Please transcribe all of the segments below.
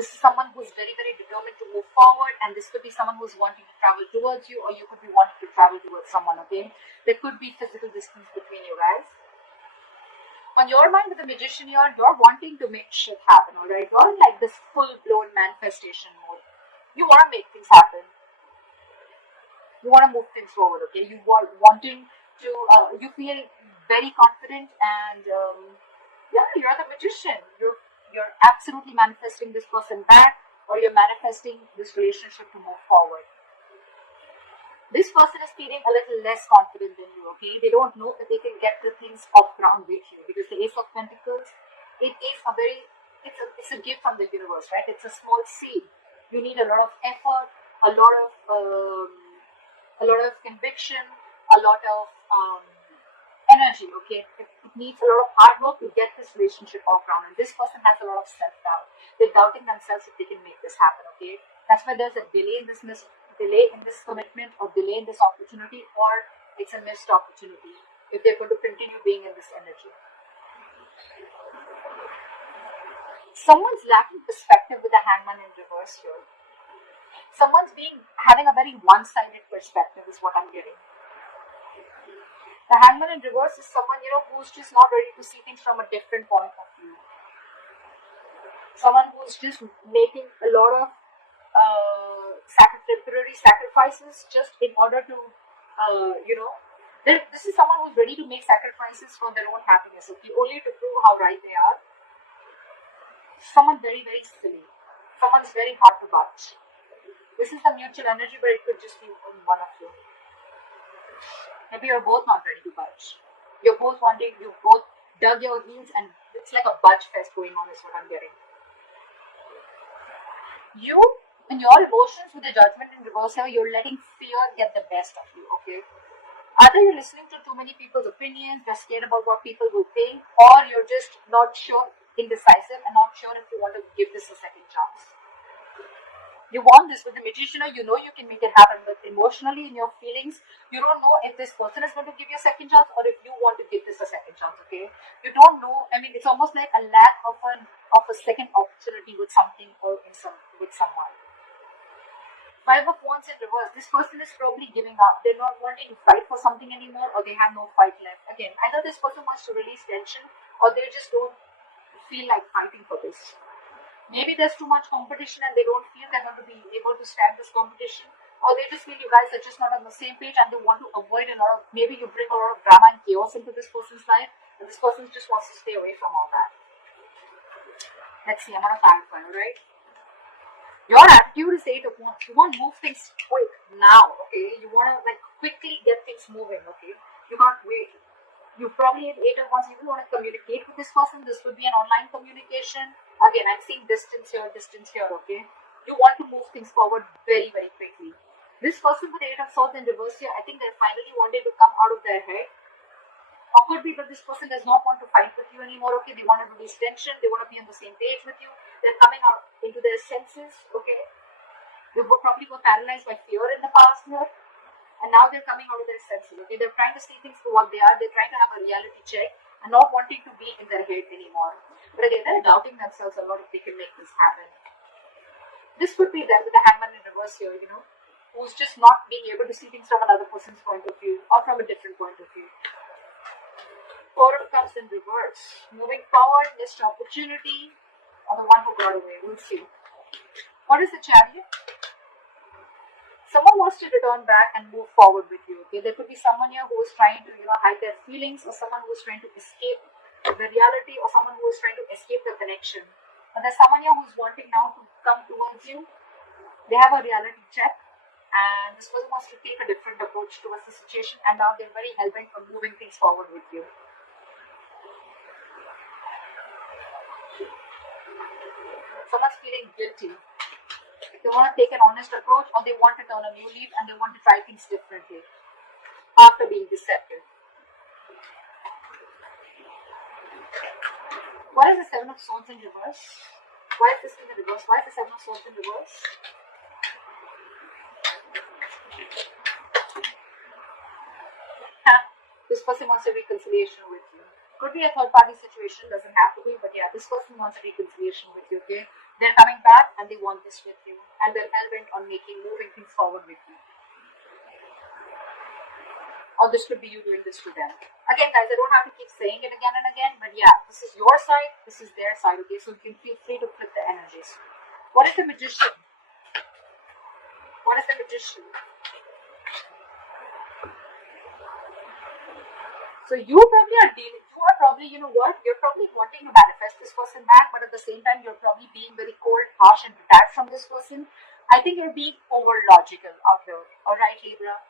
This is someone who is very, very determined to move forward, and this could be someone who is wanting to travel towards you, or you could be wanting to travel towards someone, okay? There could be physical distance between you guys. On your mind with the Magician here, you're wanting to make shit happen, alright? You're in like this full-blown manifestation mode. You want to make things happen. You want to move things forward, okay? You are wanting to, you feel very confident, and yeah, you're the Magician. You're absolutely manifesting this person back, or you're manifesting this relationship to move forward. This person is feeling a little less confident than you, okay? They don't know if they can get the things off ground with you, because the Ace of Pentacles, it is a very, it's a gift from the universe, right? It's a small seed. You need a lot of effort, a lot of conviction, a lot of energy, okay? It needs a lot of hard work to get this relationship off ground, and this person has a lot of self-doubt. They're doubting themselves if they can make this happen, okay? That's why there's a delay in this commitment, or delay in this opportunity, or it's a missed opportunity if they're going to continue being in this energy. Someone's lacking perspective with the Hangman in reverse here. Someone's having a very one-sided perspective is what I'm getting. The Hangman in reverse is someone, who's just not ready to see things from a different point of view. Someone who's just making a lot of temporary sacrifices just in order to, this is someone who's ready to make sacrifices for their own happiness, okay, only to prove how right they are. Someone very, very silly. Someone's very hard to budge. This is the mutual energy, but it could just be one of you. Maybe you're both not ready to budge. You're both dug your heels, and it's like a budge fest going on is what I'm getting. You, in your emotions with the Judgment in reverse here, you're letting fear get the best of you, okay? Either you're listening to too many people's opinions, you're scared about what people will think, or you're just not sure, indecisive, and not sure if you want to give this a second chance. You want this with the Magician, you know you can make it happen, but emotionally, in your feelings, you don't know if this person is going to give you a second chance, or if you want to give this a second chance, okay? You don't know. I mean, it's almost like a lack of a second opportunity with something, or with someone. Five of Wands in reverse. This person is probably giving up. They're not wanting to fight for something anymore, or they have no fight left. Again, either this person wants to release tension, or they just don't feel like fighting for this. Maybe there's too much competition and they don't feel they're going to be able to stand this competition, or they just feel you guys are just not on the same page and they want to avoid maybe you bring a lot of drama and chaos into this person's life, and this person just wants to stay away from all that. Let's see, I'm going to clarify, alright? Your attitude is 8 of Wands. You want to move things quick now, okay? You want to quickly get things moving, okay? You can't wait. You probably have 8 of Wands. You want to communicate with this person. This could be an online communication. Again, I'm seeing distance here, okay? You want to move things forward very, very quickly. This person with 8 of Swords in reverse here, I think they finally wanted to come out of their head. Or could be that this person does not want to fight with you anymore, okay? They want to release tension. They want to be on the same page with you. They're coming out into their senses, okay? They probably were paralyzed by fear in the past here. And now they're coming out of their senses, okay? They're trying to see things for what they are. They're trying to have a reality check and not wanting to be in their head anymore. But again, they're doubting themselves a lot if they can make this happen. This could be them with the Hangman in reverse here, who's just not being able to see things from another person's point of view or from a different point of view. 4 of Cups in reverse. Moving forward, missed opportunity, or the one who got away. We'll see. What is the Chariot? Someone wants to return back and move forward with you. Okay, there could be someone here who is trying to, hide their feelings, or someone who is trying to escape the reality, or someone who is trying to escape the connection. But there's someone here who's wanting now to come towards you. They have a reality check, and this person wants to take a different approach towards the situation, and now they're very hell-bent on moving things forward with you. Someone's feeling guilty. They want to take an honest approach, or they want to turn a new leaf and they want to try things differently after being deceptive. What is the 7 of Swords in reverse? Why is this in the reverse? Why is the 7 of Swords in reverse? This person wants a reconciliation with you. Could be a third party situation, doesn't have to be, but yeah, this person wants a reconciliation with you, okay? They're coming back and they want this with you, and they're hell bent on moving things forward with you. Or this could be you doing this to them. Again, guys, I don't have to keep saying it again and again, but yeah, this is your side, this is their side, okay? So you can feel free to flip the energies. What is the Magician? What is the Magician? So you probably are dealing, you are probably, you know what, you're probably wanting to manifest this person back, but at the same time, you're probably being very cold, harsh, and detached from this person. I think you're being over logical out here. Alright, Libra?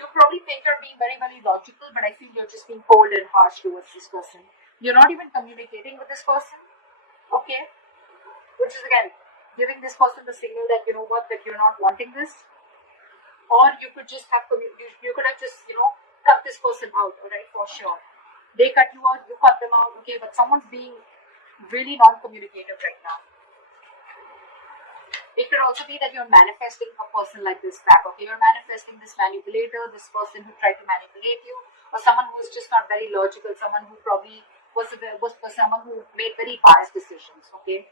You probably think you're being very, very logical, but I feel you're just being cold and harsh towards this person. You're not even communicating with this person, okay? Which is again, giving this person the signal that, you know what, that you're not wanting this. Or you could just have, you could have just, you know, cut this person out, alright, for sure. They cut you out, you cut them out, okay, but someone's being really non-communicative right now. It could also be that you're manifesting a person like this back, okay? You're manifesting this manipulator, this person who tried to manipulate you, or someone who's just not very logical, someone who probably was someone who made very biased decisions, okay?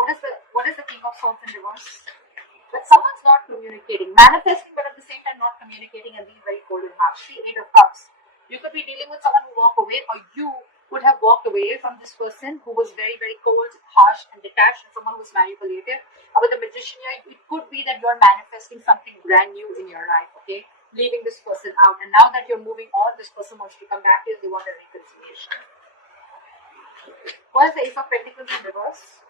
What is the King of Swords in reverse? But someone's not communicating, manifesting, but at the same time not communicating and being very cold and harsh. See, 8 of Cups. You could be dealing with someone who walked away, or you would have walked away from this person who was very, very cold, harsh, and detached, and someone who was manipulative. With the Magician here, it could be that you're manifesting something brand new in your life, okay? Leaving this person out. And now that you're moving on, this person wants to come back to you, they want a reconciliation. What is the Ace of Pentacles in reverse?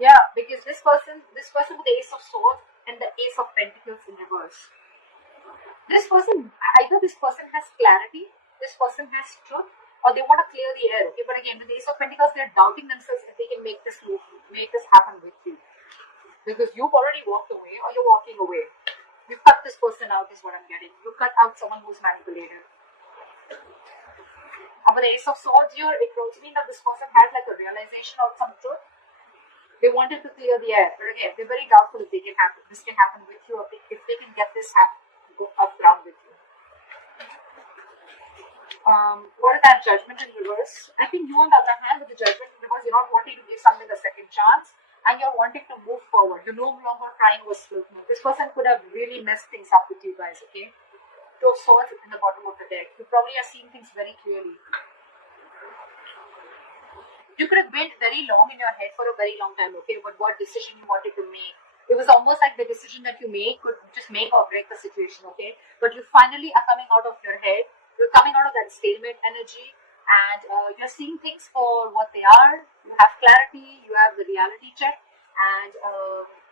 Yeah, because this person with the Ace of Swords and the Ace of Pentacles in reverse. Either this person has clarity, this person has truth, or they want to clear the air, okay? But again, with the Ace of Pentacles, they're doubting themselves if they can make this happen with you. Because you've already walked away, or you're walking away. You cut this person out is what I'm getting. You cut out someone who's manipulative. With the Ace of Swords here, it could also mean that this person has like a realization of some truth. They wanted to clear the air, but again, they're very doubtful if this can happen with you, or if they can get this up ground with you. What is that Judgment in reverse? I think you, on the other hand, with the Judgment in reverse, you're not wanting to give something a second chance, and you're wanting to move forward. You're no longer trying with slow move. This person could have really messed things up with you guys, okay? 2 of Swords in the bottom of the deck. You probably are seeing things very clearly. You could have been very long in your head for a very long time, okay, but what decision you wanted to make. It was almost like the decision that you make could just make or break the situation, okay? But you finally are coming out of your head. You're coming out of that stalemate energy, and you're seeing things for what they are. You have clarity, you have the reality check, and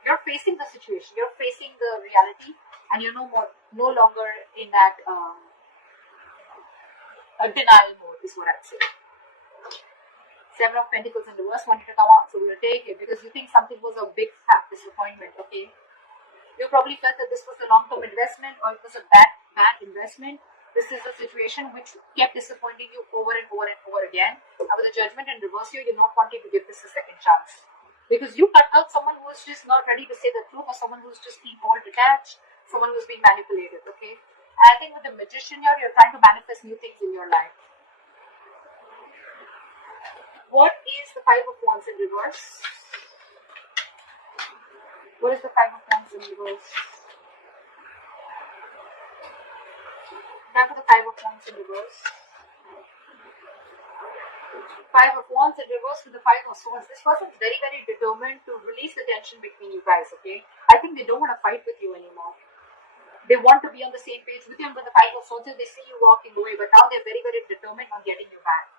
you're facing the situation. You're facing the reality, and you're no longer in that denial mode, is what I'd say. 7 of Pentacles in reverse wanted to come out, so we'll take it because you think something was a big fat disappointment, okay? You probably felt that this was a long-term investment, or it was a bad investment. This is a situation which kept disappointing you over and over and over again. And with the Judgment in reverse here, you're not wanting to give this a second chance. Because you cut out someone who is just not ready to say the truth, or someone who's just being cold detached, someone who's being manipulated, okay? And I think with the Magician here, you're trying to manifest new things in your life. What is the 5 of Wands in reverse? What is the 5 of Wands in reverse? Now for the 5 of Wands in reverse. 5 of Wands in reverse with the 5 of Swords. This person is very, very determined to release the tension between you guys, okay? I think they don't want to fight with you anymore. They want to be on the same page with you, and with the 5 of Swords, they see you walking away, but now they're very, very determined on getting you back.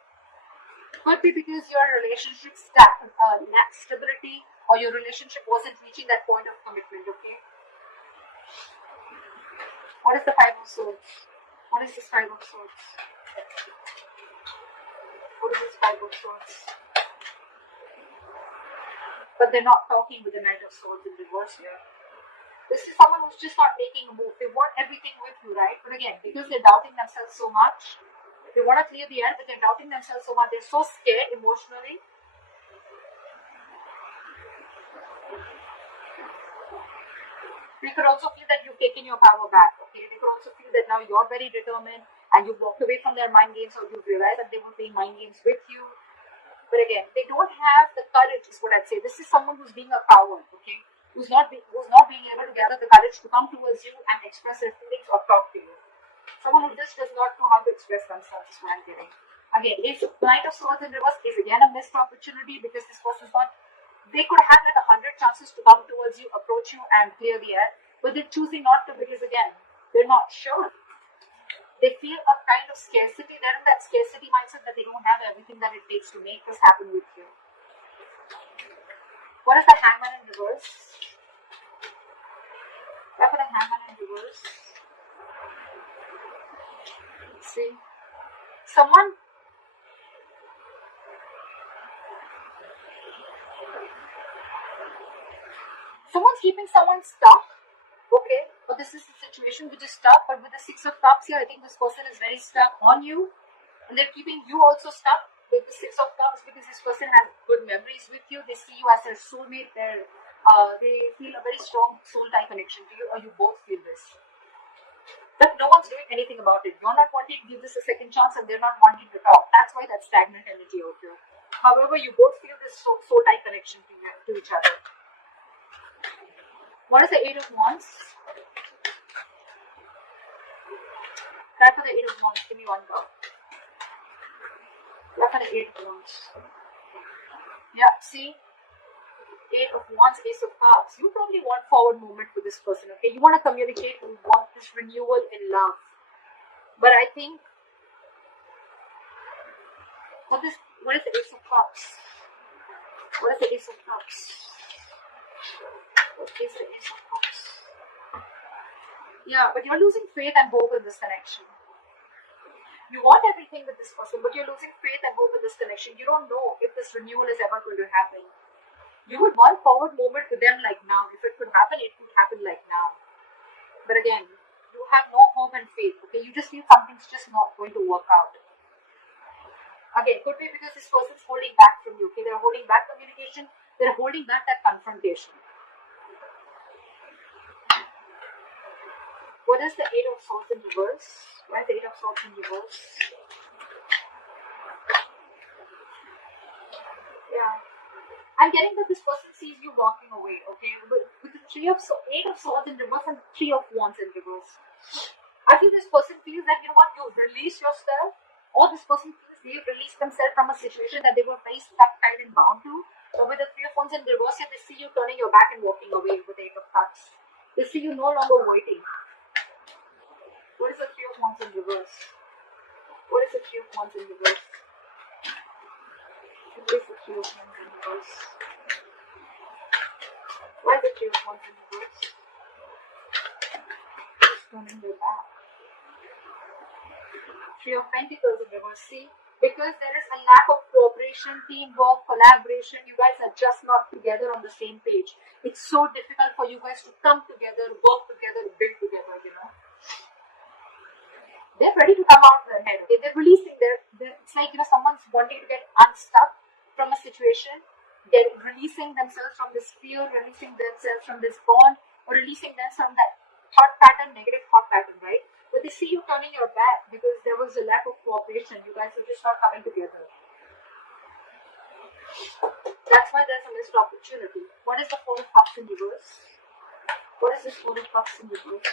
Could be because your relationship lacked stability, or your relationship wasn't reaching that point of commitment, okay? What is the 5 of Swords? What is this 5 of Swords? What is this 5 of Swords? But they're not talking with the Knight of Swords in reverse here. This is someone who's just not making a move. They want everything with you, right? But again, because they're doubting themselves so much, they want to clear the air, but they're doubting themselves so much. They're so scared emotionally. They could also feel that you've taken your power back, okay? They could also feel that now you're very determined and you've walked away from their mind games, or you've realized that they were playing mind games with you. But again, they don't have the courage, is what I'd say. This is someone who's being a coward, okay? Who's not being able to gather the courage to come towards you and express their feelings or talk to you. Someone who just does not know how to express themselves is what I'm getting. Again, Knight of Swords in reverse is again a missed opportunity, because this person's not. They could have like 100 chances to come towards you, approach you, and clear the air, but they're choosing not to, because again, they're not sure. They feel a kind of scarcity. They're in that scarcity mindset that they don't have everything that it takes to make this happen with you. What is the Hangman in reverse? What for the Hangman in reverse? Let's see. Someone's keeping someone stuck. Okay, but this is a situation which is stuck. But with the Six of Cups here, I think this person is very stuck on you, and they're keeping you also stuck with the Six of Cups, because this person has good memories with you. They see you as their soulmate. They feel a very strong soul tie connection to you, or you both feel this. But no one's doing anything about it. You're not wanting to give this a second chance, and they're not wanting to talk. That's why that stagnant energy out here. However, you both feel this soul tie connection to each other. What is the Eight of Wands? Try for the Eight of Wands. Give me one go. Try for the Eight of Wands. Yeah, see? Eight of Wands, Ace of Cups. You probably want forward movement with this person, okay? You want to communicate, you want this renewal in love. But I think, what is the Ace of Cups? What is the Ace of Cups? What is the Ace of Cups? Yeah, but you're losing faith and hope in this connection. You want everything with this person, but you're losing faith and hope in this connection. You don't know if this renewal is ever going to happen. You would want forward movement with them like now. If it could happen, it could happen like now. But again, you have no hope and faith, okay? You just feel something's just not going to work out. Again, could be because this person's holding back from you, okay? They're holding back communication. They're holding back that confrontation. What is the Eight of Swords in reverse? Why is the Eight of Swords in reverse? Yeah. I'm getting that this person sees you walking away, okay? With the Eight of Swords in reverse and the Three of Wands in reverse. I feel this person feels that, you know what, you've released yourself, or this person feels they've released themselves from a situation that they were very stuck, tied, and bound to. So with the Three of Wands in reverse, they see you turning your back and walking away with the Eight of Cups. They see you no longer waiting. What is the Three of Wands in reverse? What is the Three of Wands in reverse? What is the Three of Wands in reverse? Why is the Three of Wands in reverse? Just turning their back. Three of Pentacles in reverse. See? Because there is a lack of cooperation, teamwork, collaboration. You guys are just not together on the same page. It's so difficult for you guys to come together, work together, build together, you know. They're ready to come out of their head, okay? They're releasing it's like, you know, someone's wanting to get unstuck from a situation. They're releasing themselves from this fear, releasing themselves from this bond, or releasing themselves from that thought pattern, negative thought pattern, right? But they see you turning your back because there was a lack of cooperation. You guys are just not coming together. That's why there's a missed opportunity. What is the Four of Cups in reverse? What is this Four of Cups in reverse?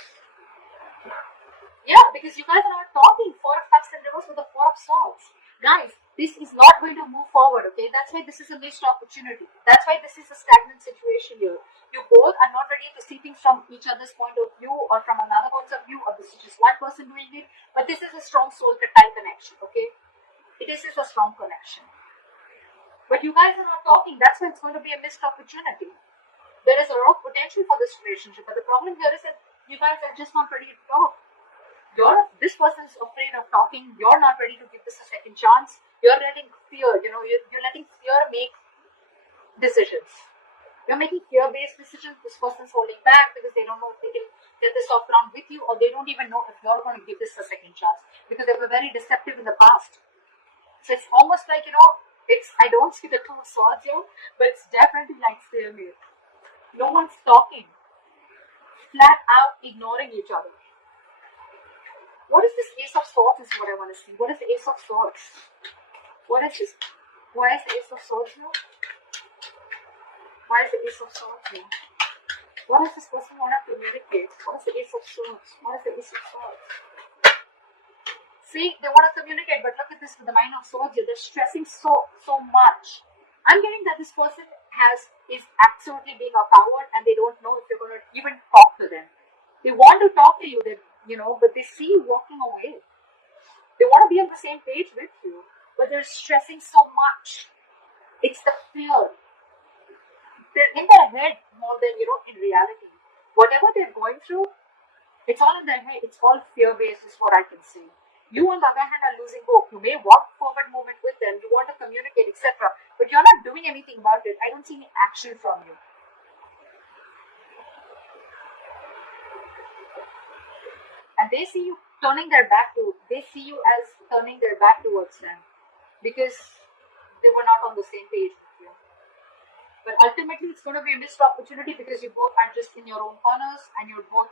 Yeah, because you guys are not talking. Four of Cups in reverse with the Four of Swords. Guys, this is not going to move forward, okay? That's why this is a missed opportunity. That's why this is a stagnant situation here. You both are not ready to see things from each other's point of view or from another point of view, or this is just one person doing it. But this is a strong soul tie connection, okay? This is a strong connection. But you guys are not talking. That's why it's going to be a missed opportunity. There is a lot of potential for this relationship, but the problem here is that you guys are just not ready to talk. This person is afraid of talking. You're not ready to give this a second chance. You're letting fear, you're letting fear make decisions. You're making fear-based decisions. This person's holding back because they don't know if they can get this off ground with you, or they don't even know if you're going to give this a second chance because they were very deceptive in the past. So it's almost like, I don't see the Two of Swords here, but it's definitely like stalemate. No one's talking. flat out ignoring each other. What is this Ace of Swords is what I want to see. What is the Ace of Swords? What is this? Why is the Ace of Swords here? Why is the Ace of Swords here? What does this person want to communicate? What is the Ace of Swords? What is the Ace of Swords? See, they want to communicate, but look at this with the Nine of Swords here. They're stressing so much. I'm getting that this person is absolutely being overpowered and they don't know if you're going to even talk to them. They want to talk to you, but they see you walking away. They want to be on the same page with you, but they're stressing so much. It's the fear. They're in their head more than, in reality. Whatever they're going through, it's all in their head. It's all fear-based is what I can say. You, on the other hand, are losing hope. You may want forward movement with them. You want to communicate, etc. But you're not doing anything about it. I don't see any action from you. And they see you they see you as turning their back towards them because they were not on the same page with you. But ultimately, it's going to be a missed opportunity because you both are just in your own corners and you're both